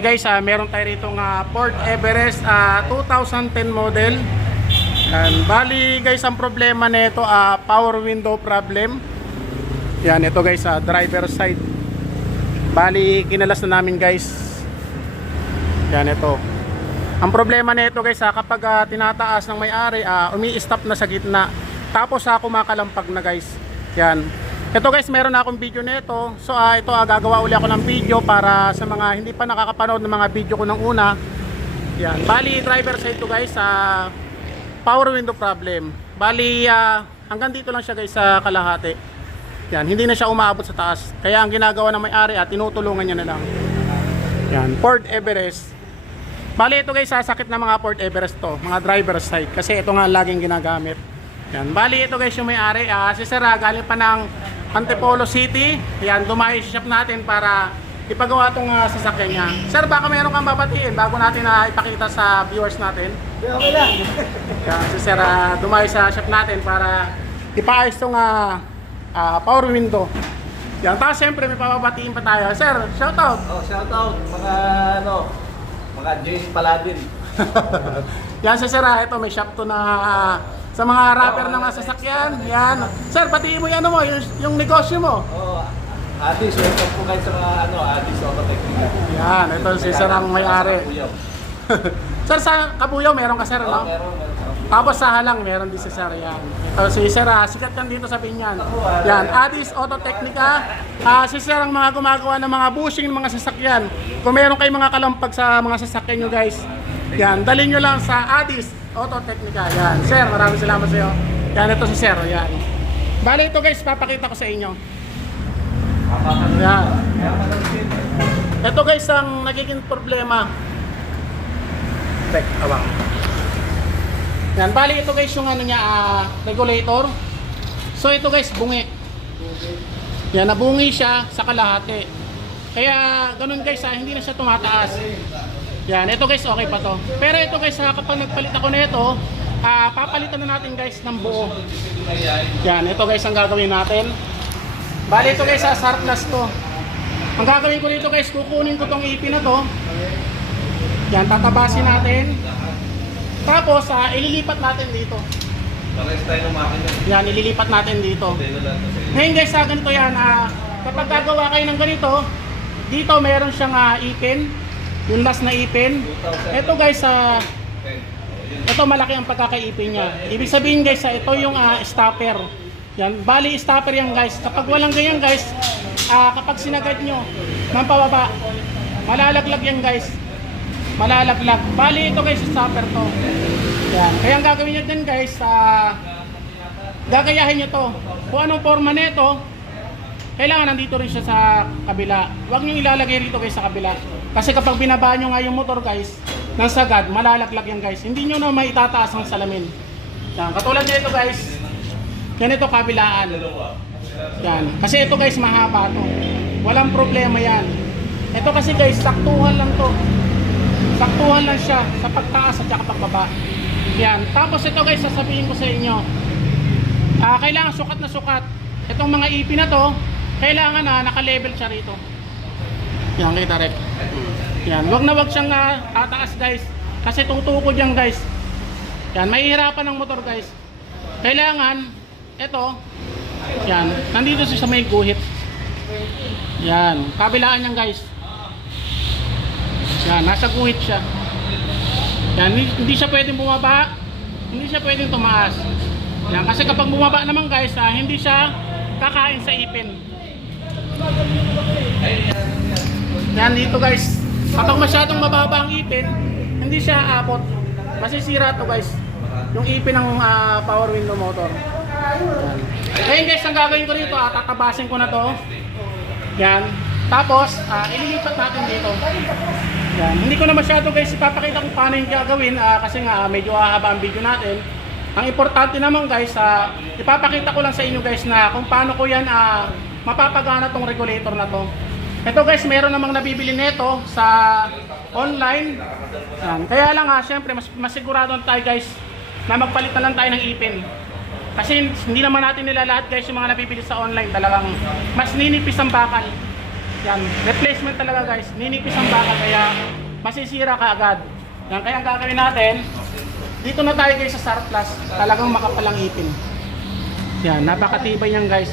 Okay guys, ah, meron tayo rito nga Ford Everest ah, 2010 model. Yan. Bali guys, ang problema nito ah, power window problem. Yan, ito guys, sa driver side. Bali, kinalas na namin guys. Yan, ito. Ang problema nito guys, ah, kapag ah, tinataas ng may-ari, ah, umi-stop na sa gitna. Tapos ah, kumakalampag na guys. Yan. Ito guys, meron na akong video nito. So ah, ito ah, gagawa uli ako ng video para sa mga hindi pa nakakapanood ng mga video ko ng una. Yan. Bali, driver side to guys, sa power window problem. Bali, ah, hanggang dito lang siya guys sa kalahati. Yan, hindi na siya umaabot sa taas. Kaya ang ginagawa ng may-ari at tinutulungan niya na lang. Yan, Ford Everest. Bali ito guys, sasakit ng mga Ford Everest to, mga driver side kasi ito nga laging ginagamit. Yan, bali ito guys yung may-ari, ah, si Sir galing pa ng Antipolo City. Yan, dumayo shop natin para ipagawa tong ah, sasakyan niya. Sir, baka meron kang babatiin bago natin na ipakita sa viewers natin. Okay lang. Yan, si Sir ah, dumayo sa shop natin para ipaayos tong ah, ah, power window. Yan, tapos siyempre may pababatiin pa tayo. Sir, shout out! Oh, shout out mga ano, mga James Paladin. Yan si Sir, ito may shop to na sa mga rapper ng mga sasakyan. Yan. Sir, patiin mo ano mo, yung, yung negosyo mo. Oh, Adis, welcome po guys sa mga ano, Adis Auto Technica. Yan, ito si Sir ang may-ari. Sir, sa Kabuyaw meron ka Sir, Oh, no? meron, meron. Tapos sa Halang meron din si Sir, yan. Ito si Sir, ah, sikat kan dito sa Binyan. Yan, Adis Auto Technica. Ah, si Sir ang mga gumagawa ng mga bushing ng mga sasakyan. Kung meron kayong mga kalampag sa mga sasakyan nyo guys, yan, dalhin nyo lang sa Adis Auto Technica. Yan, Sir, maraming salamat sa iyo. Yan, ito si Sir, yan. Bali ito guys, papakita ko sa inyo. Yan. Ito guys ang nagiging problema. Tek, awang. Yan, bali ito guys yung ano niya, ah, regulator. So ito guys, bungi. Yan, nabungi siya sa kalahati. Kaya ganun guys, ah, hindi na siya tumataas. Yan, ito guys, okay pa to. Pero ito guys, ah, kapag nagpalit ako nito, ah, papalitan na natin guys ng buo. Yan, ito guys ang gagawin natin. Bali ito guys, sa surplus to. Ang gagawin ko dito guys, kukunin ko tong ipin na to. Yan, tatabasin natin. Tapos, ah, ililipat natin dito. Pares tayo ng makina. Yan, ililipat natin dito. Na. Ngayon guys, sa ganito yan, ah, kapag gagawa kayo ng ganito, dito meron siyang ah, ipin. Yung last na ipin. Ito guys, sa ito malaki ang pagkakaipin niya. Ibig sabihin guys, ah, ito yung ah, stopper. Yan, bali stopper yan guys. Kapag walang ganyan guys, ah, kapag sinagad nyo ng pababa, malalaglag yan guys. Malalaglag. Bali ito guys, stopper to. Yan. Kaya ang gagawin nyo din guys, ah, gagayahin nyo to. Kung anong forma nito, kailangan nandito rin siya sa kabila. Huwag nyo ilalagay rito guys sa kabila. Kasi kapag binaba nyo nga yung motor guys, ng sagad, malalaglag yan guys. Hindi nyo na maitataas ang salamin. Yan. Katulad nito guys, ganito kabilaan. Yan. Kasi ito guys, mahaba to. Walang problema yan. Ito kasi guys, saktuhan lang to. Saktuhan lang siya sa pagtaas at saka pagbaba. Yan. Tapos ito guys, sasabihin ko sa inyo. Ah, kailangan sukat na sukat. Itong mga ipin na to, kailangan na naka-level siya rito. Yan, kita rek. Yan, wag na wag siyang ah, tataas guys. Kasi tutukod yan guys. Yan, mahihirapan ng motor guys. Kailangan, ito, yan, nandito siya sa may guhit. Yan, kabilaan yan guys. Yan, nasa guhit siya. Yan, hindi, siya pwedeng bumaba, hindi siya pwedeng tumaas. Yan, kasi kapag bumaba naman guys, ah, hindi siya kakain sa ipin. Yan dito guys, kapag masyadong mababa ang ipin, hindi siya aabot. Masisira to guys, yung ipin ng ah, power window motor. Yan. Ngayon guys, ang gagawin ko dito, ah, tatabasin ko na to. Yan. Tapos, ah, ililipat natin dito. Yan. Hindi ko na masyado guys ipapakita kung paano yung gagawin ah, kasi nga ah, medyo hahaba ang video natin. Ang importante naman guys, ah, ipapakita ko lang sa inyo guys na kung paano ko yan ah, mapapagana tong regulator na to. Ito guys, meron namang nabibili nito sa online. Yan. Kaya lang ha, syempre mas masigurado tayo guys na magpalit na lang tayo ng ipin. Kasi hindi naman natin nila lahat guys yung mga nabibili sa online talagang mas ninipis ang bakal. Yan, replacement talaga guys. Ninipis ang baka kaya masisira ka agad. Yan, kaya ang gagawin natin, dito na tayo guys sa surplus. Talagang makapalang ipin. Yan, napakatibay niyan guys.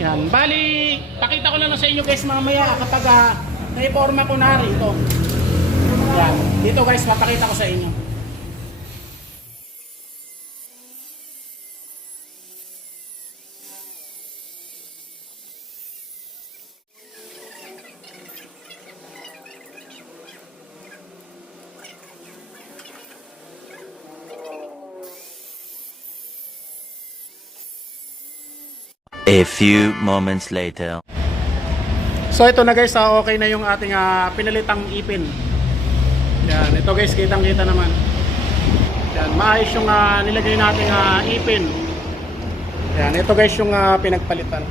Yan, bali, pakita ko na lang sa inyo guys mamaya kapag uh, naiporma ko na rito. Yan, dito guys, mapakita ko sa inyo. A few moments later. So ito na guys, ah, okay na yung ating ah, pinalitang ipin. Yan, ito guys, kitang-kita naman. Yan, maayos yung ah, nilagay nating ah, ipin. Yan, ito guys yung ah, pinagpalitan.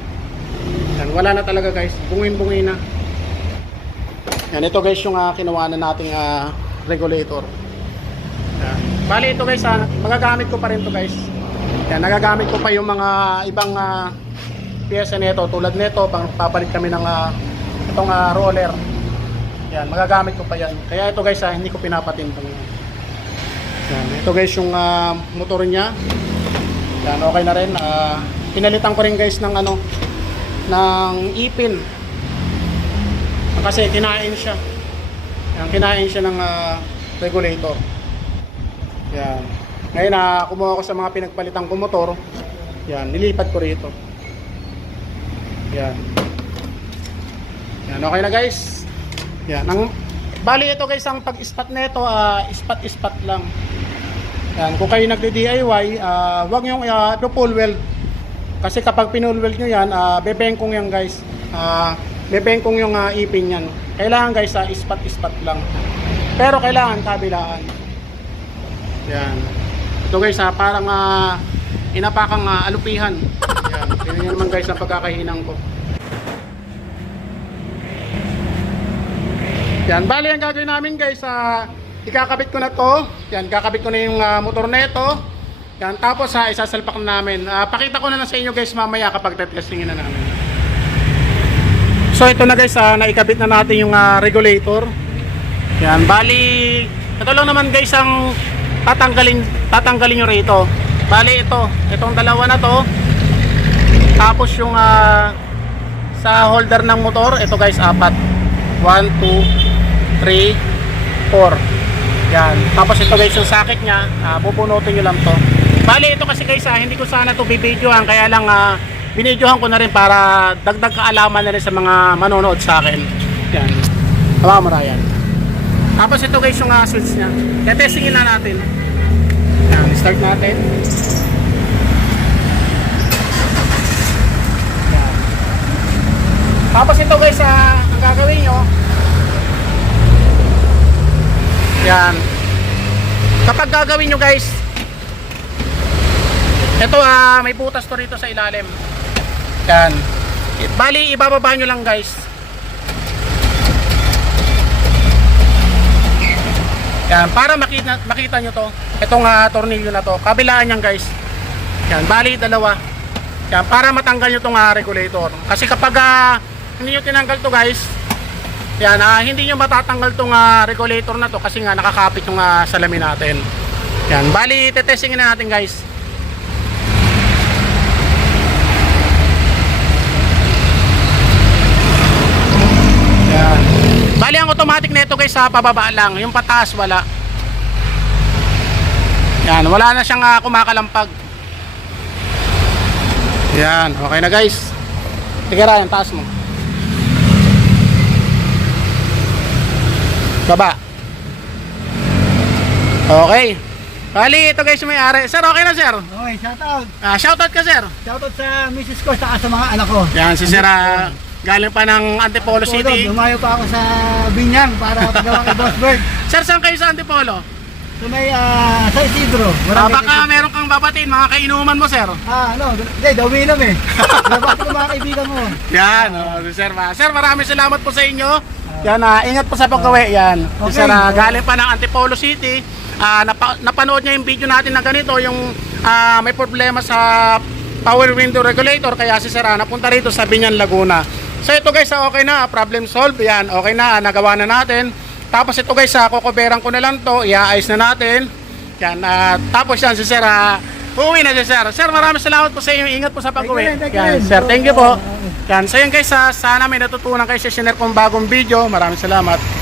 Yan, wala na talaga guys, bungin-bungin na. Yan, ito guys yung uh, kinuha na nating ah, regulator. Yan. Bali ito guys, ah, magagamit ko pa rin to guys. Yan, nagagamit ko pa yung mga ibang ah, pyesa nito tulad nito, pang papalit kami ng ah, itong ah, roller. Yan, magagamit ko pa yan. Kaya ito guys, ah, hindi ko pinapatintong yan. Ito guys yung ah, motor niya. Yan, okay na rin. Ah, pinalitan ko rin guys ng ano, ng ipin. Kasi kinain siya. Yan, kinain siya ng ah, regulator. Yan. Ngayon na kumuha ko sa mga pinagpalitan ko motor. Yan, nilipat ko rito. Yan. Yan, okay na guys. Yan, ang bali ito guys ang pag-spot nito, ah spot-spot lang. Yan, kung kayo nagdi-DIY, ah wag niyo uh, full weld. Kasi kapag pinull weld niyo yan, ah bebengkong yan guys. Ah bebengkong yung ah, ipin yan. Kailangan guys, ah, spot-spot lang. Pero kailangan kabilaan. Yan. Ito guys, ha, parang uh, inapakang ah, alupihan. Yan. Tingnan naman guys ang pagkakahinang ko. Yan. Bali ang gagawin namin guys, ah, ikakabit ko na to. Yan, kakabit ko na yung ah, motor neto. Yan, tapos ha, isasalpak na namin. Ah, pakita ko na lang sa inyo guys mamaya kapag testingin na namin. So ito na guys, ah, naikabit na natin yung ah, regulator. Yan, bali, ito lang naman guys ang tatanggalin, tatanggalin nyo rito. Bali ito, itong dalawa na to. Tapos yung ah, sa holder ng motor, ito guys, apat. 1, 2, 3, 4. Yan. Tapos ito guys, yung socket niya, ah, pupunutin nyo lang to. Bali, ito kasi guys, ah, hindi ko sana to bibidyohan, kaya lang ah, binidyohan ko na rin para dagdag kaalaman na rin sa mga manonood sa akin. Yan. Tama mo. Tapos ito guys yung uh, switch niya. Kaya testingin na natin. Yan, start natin. Tapos ito guys, ah, ang gagawin nyo, yan. Kapag gagawin nyo guys, ito ah, may butas to rito sa ilalim. Yan. Bali, ibababa nyo lang guys. Yan, para makita makita nyo to. Itong uh, tornilyo na to. Kabilaan yan guys. Yan, bali dalawa. Yan, para matanggal nyo tong uh, regulator. Kasi kapag ah, hindi nyo tinanggal to guys, yan, ah, hindi nyo matatanggal tong ah, regulator na to kasi nga nakakapit yung ah, salamin natin. Yan, bali tetestingin na natin guys. Yan. Bali ang automatic nito guys sa pababa lang, yung pataas wala. Yan, wala na siyang ah, kumakalampag. Yan, okay na guys. Sige Ryan, taas mo. Baba. Okay. Bali, ito guys yung may-ari. Sir, okay na sir. Okay, shoutout. Ah, shoutout ka sir. Shoutout sa misis ko saka sa mga anak ko. Yan, si sir ah, galing pa ng Antipolo City. Lumayo pa ako sa Binyang para pagawa kay Boss Bird. Sir, saan kayo sa Antipolo? So may ah, sa Isidro. Ah, baka meron kang babatiin, mga kainuman mo sir. Ah, ano, hindi, dawi lang eh. Nabati ko mga kaibigan mo. Yan, oh, si Sir Ma. Sir, maraming salamat po sa inyo. Yan, ah, ingat po sa pagkawi. Yan. Okay. Sir, ah, galing pa ng Antipolo City. Ah, napa- napanood niya yung video natin na ganito, yung ah, may problema sa power window regulator. Kaya si Sir, napunta rito sa Binyan, Laguna. So ito guys, okay na, problem solved. Yan, okay na, nagawa na natin. Tapos ito guys, ah, kukuberan ko na lang to, iaayos na natin. Yan, ah, tapos yan si Sir, ah, uuwi na si Sir. Sir, maraming salamat po sa inyo. Ingat po sa pag-uwi. Yan. Sir, thank you po. Yan, so yun guys, ah, sana may natutunan kayo sa sinare kong bagong video. Maraming salamat.